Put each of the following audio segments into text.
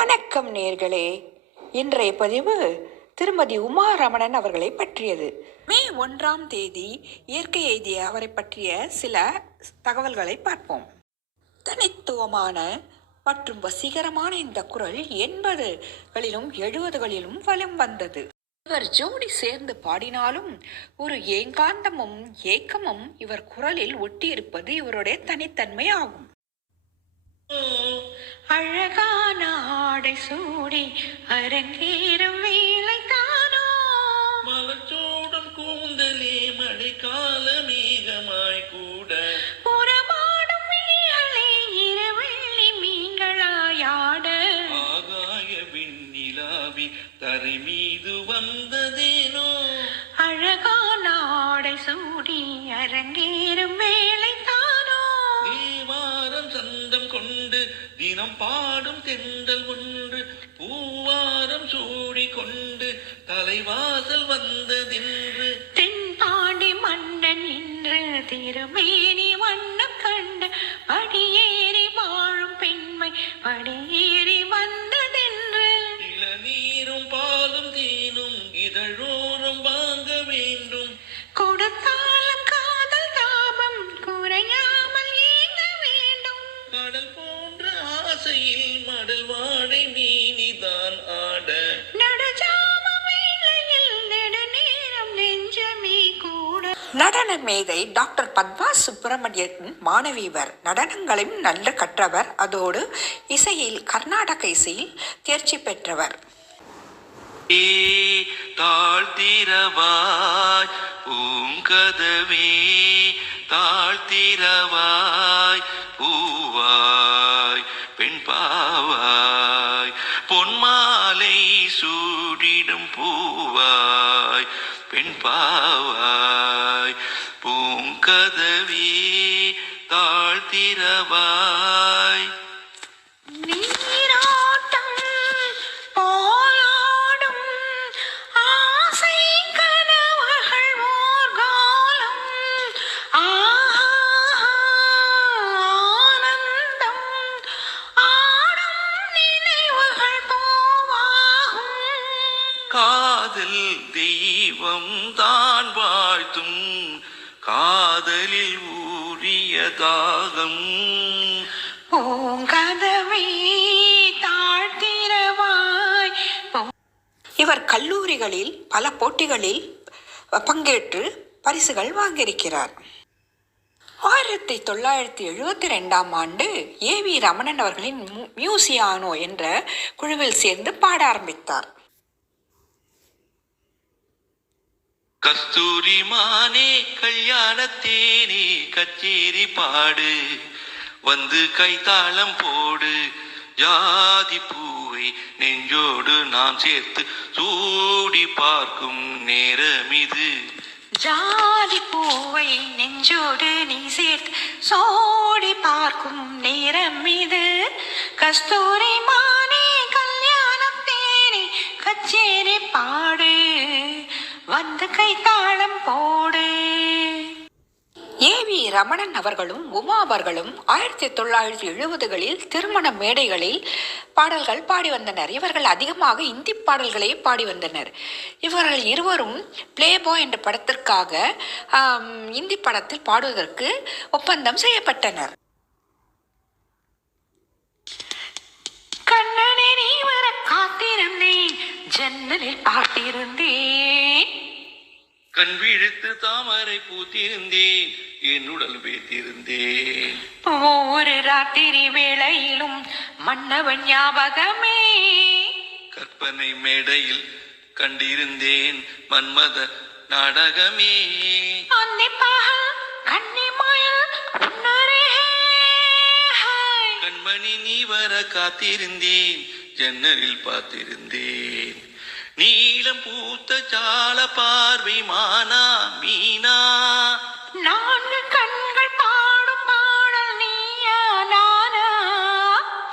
வணக்கம் நேர்களே. இன்றைய பதிவு திருமதி உமா ரமணன் அவர்களை பற்றியது. மே 1ஆம் தேதி இயற்கை எய்திய அவரை பற்றிய சில தகவல்களை பார்ப்போம். தனித்துவமான மற்றும் வசீகரமான இந்த குரல் 80களிலும் 70களிலும் வலம் வந்தது. இவர் ஜோடி சேர்ந்து பாடினாலும் ஒரு ஏகாந்தமும் ஏக்கமும் இவர் குரலில் ஒட்டியிருப்பது இவருடைய தனித்தன்மை ஆகும். அழகான ஆடை சூடி அரங்கேறும் வேலை தானோ, மலச்சோடும் கூந்தலே மழைக்கால மேகமாய் கூட, புறமாடும் விழிகளே இரவெள்ளி மீன்களாயாட, ஆகாய விண்ணிலாவி தரை மீது வந்ததேனோ, அழகான ஆடை சூடி அரங்கேறும் வேலை தானோ, தேவாரம் சந்தம் கொண்டு தினம் பாடும் தென்றல் ஒன்று, பூவாரம் சூடி கொண்டு தலைவாசல் வந்ததென்று, தென்பாண்டி மன்னன் இன்று திருமேனி வண்ணம் கண்டு படியேறி வாழும் பெண்மை படியேறி வந்ததென்று, இளநீரும் பாலும் தேனும் இதழோரம் வாங்க வேண்டும், கொடுத்தாலும் காதல் தாபம் குறையாமல் ஏங்க வேண்டும், கடல் போன்ற ஆசையில் மடல் வாழை மீனிதான் ஆட, நடுஜாம வேளையில் நெடுநேரம் நெஞ்சமே கூட. நடன மேதை டாக்டர் பத்மா சுப்பிரமணியன் மாணவி இவர். நடனங்களையும் நல்ல கற்றவர். அதோடு இசையில் கர்நாடக இசையில் தேர்ச்சி பெற்றவர். தாழ்த்திரவாய் பூங்கதவே, தாழ்த்திரவாய் பூவாய் பெண் பாவாய், பொன்மாலை சூடிடும் பூவாய் பெண் பாவாய், பூங்கதவே தாழ்த்திரவாய். நீராட்டம் போலாடும் ஆசை கனவுகள் ஓர்காலம், ஆனந்தம் ஆடும் நினைவுகள் போவாகும், காதல் தெய்வம் தான் வாழ்த்தும் காதலில் ஊறிய தாகம், பூங்கதவை தாழ்த்திரவாய். இவர் கல்லூரிகளில் பல போட்டிகளில் பங்கேற்று பரிசுகள் வாங்கியிருக்கிறார். 1972ஆம் ஆண்டு ஏவி ரமணன் அவர்களின் மியூசியானோ என்ற குழுவில் சேர்ந்து பாட ஆரம்பித்தார். கஸ்தூரி மானே கல்யாணத்தேனே கச்சேரி பாடு, வந்து கைத்தாளம் போடு, ஜாதி பூவை நெஞ்சோடு நாம் சேர்த்து சூடி பார்க்கும் நேரம் இது, ஜாதி பூவை நெஞ்சோடு நீ சேர்த்து சோடி பார்க்கும் நேரம் இது, கஸ்தூரி மானே கல்யாணம் தேனி கச்சேரி பாடு, வந்து கைத்தாளம் போடு. ஏவி ரமணன் அவர்களும் உமா அவர்களும் 1970களில் திருமண மேடைகளில் பாடல்கள் பாடி வந்தனர். இவர்கள் அதிகமாக இந்தி பாடல்களை பாடி வந்தனர். இவர்கள் இருவரும் பிளே பாய் என்ற படத்திற்காக இந்தி படத்தில் பாடுவதற்கு ஒப்பந்தம் செய்யப்பட்டனர். கண்ணனே நீ வர காத்திருந்தேன், ஜன்னலில் பார்த்திருந்தேன், கண் விழித்து தாமரை பூத்திருந்தேன், என் உடல் வைத்திருந்தேன், ஒவ்வொரு ராத்திரி வேளையிலும் மன்னவன் ஞாபகமே, கற்பனை மேடையில் கண்டிருந்தேன் மன்மத நாடகமே, கண்மணி நீ வர காத்திருந்தேன், ஜன்னலில் பார்த்திருந்தேன், நீலம் பூத்த சால பார்வை மானா மீனா, நான்கு கண்கள் பாடும் பாடல் நீயா நானா,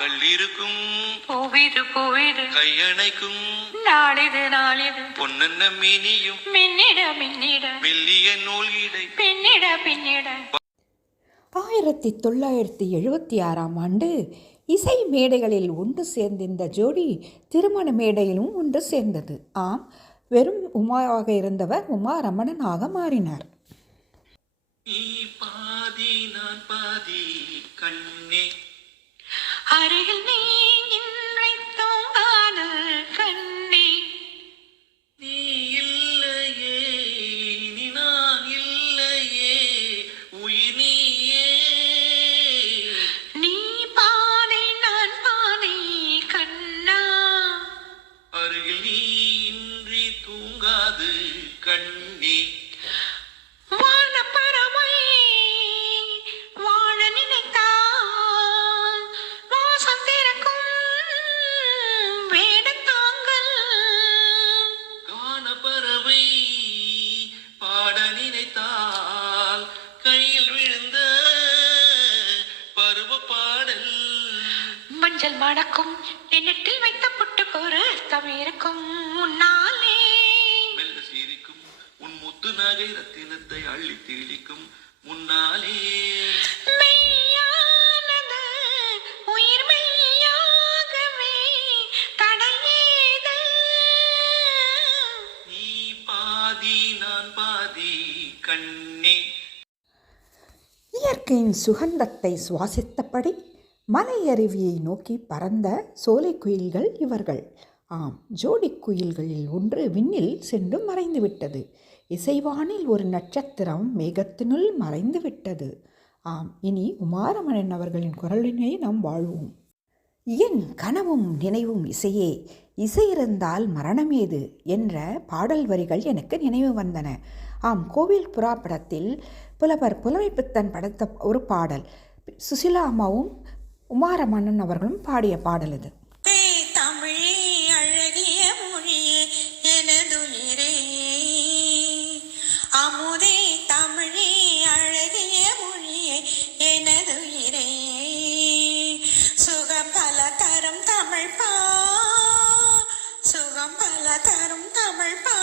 கல்லிருக்கும் பூவிது பூவிது கையணைக்கும் நாளிது நாளிது, பொன்னென்ன மினியும் மின்னிட மின்னிட மெல்லிய நூல் இடை பின்னிட பின்னிட. 1976ஆம் ஆண்டு இசை மேடைகளில் ஒன்று சேர்ந்த இந்த ஜோடி திருமண மேடையிலும் ஒன்று சேர்ந்தது. ஆம், வெறும் உமாவாக இருந்தவர் உமா ரமணனாக மாறினார். நீ பாதி நான் பாதி கண்ணே, அருகில் நீ இன்றை தூங்காத கண்ணே, நீ இல்லையே நீ நான் இல்லையே உயிர் நீயே, நீ பாதை நான் பாதை கண்ணா, அருகில் நீ இன்றி தூங்காது கண்ணே, வானப்பறவை வாழ நினைத்தால் வாசம் திறக்கும் வேடத்தாங்கள், காண பறவை பாட நினைத்தால் கையில் விழுந்த பருவ பாடல், மஞ்சள் மணக்கும் நெற்றில் வைத்த புட்டுக்கொரு அர்த்தம் இருக்கும் முன்னாலே, மெல்ல சிரிக்கும் உன் முத்து நகை ரத்தினத்தை அள்ளி தெளிக்கும் முன்னாலே, மெய்யானது உயிர் மெய்யாகவே தடையேது, நீ பாதி நான் பாதி கண்ணே. இயற்கையின் சுகந்தத்தை சுவாசித்தபடி மலையருவியை நோக்கி பறந்த சோலை குயில்கள் இவர்கள். ஆம், ஜோடி குயில்களில் ஒன்று விண்ணில் சென்று மறைந்துவிட்டது. இசைவானில் ஒரு நட்சத்திரம் மேகத்தினுள் மறைந்துவிட்டது. ஆம், இனி உமாரமணன் அவர்களின் குரலினை நாம் வாழ்வோம். என் கனவும் நினைவும் இசையே, இசை இருந்தால் மரணமேது என்ற பாடல் வரிகள் எனக்கு நினைவு வந்தன. ஆம், கோவில் புறா படத்தில் புலவர் புலமைப்பித்தன் படைத்த ஒரு பாடல். சுசிலா அம்மாவும் உமாரமணன் அவர்களும் பாடிய பாடல் இது. தமிழே அழகிய மொழியே எனதுயிரே, அமுதே தமிழே அழகிய மொழியே எனதுயிரே, சுகம் பல தரும் தமிழ் பா, சுகம் பல தரும் தமிழ் பா,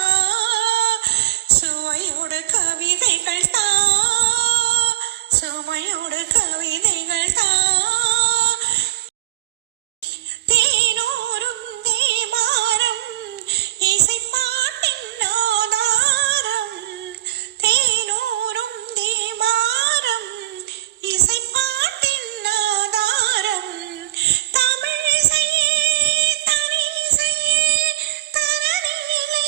சுவையோடு கவிதைகள் தா, சுமையோடு கவிதைகள் தா, தேனூரும் தேமாரம் இசைப்பாட்டின் ஆதாரம், தேனூரும் தேமாரம் இசைப்பாட்டின் ஆதாரம், தமிழிசையே தனிசையே தரணியிலே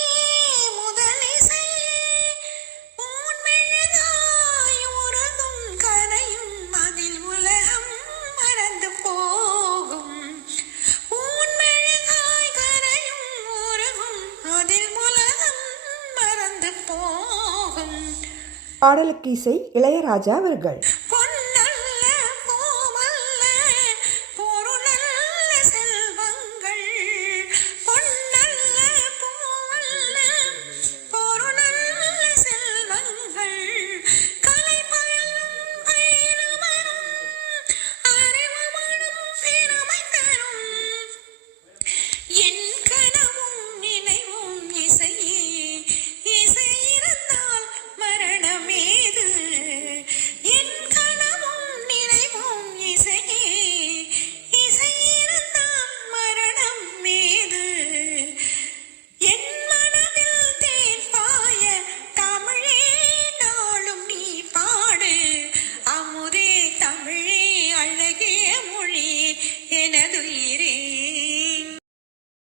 முதலிசையே, ஊன்மெழுகாய் உருகும் கரையும் அதில் உலகம் மறந்து போகும், ஊன்மெழுகாய் கரையும் உருகும் அதில் உலகம் மறந்து போகும், பாடலுக்கு இசை இளையராஜா அவர்கள்.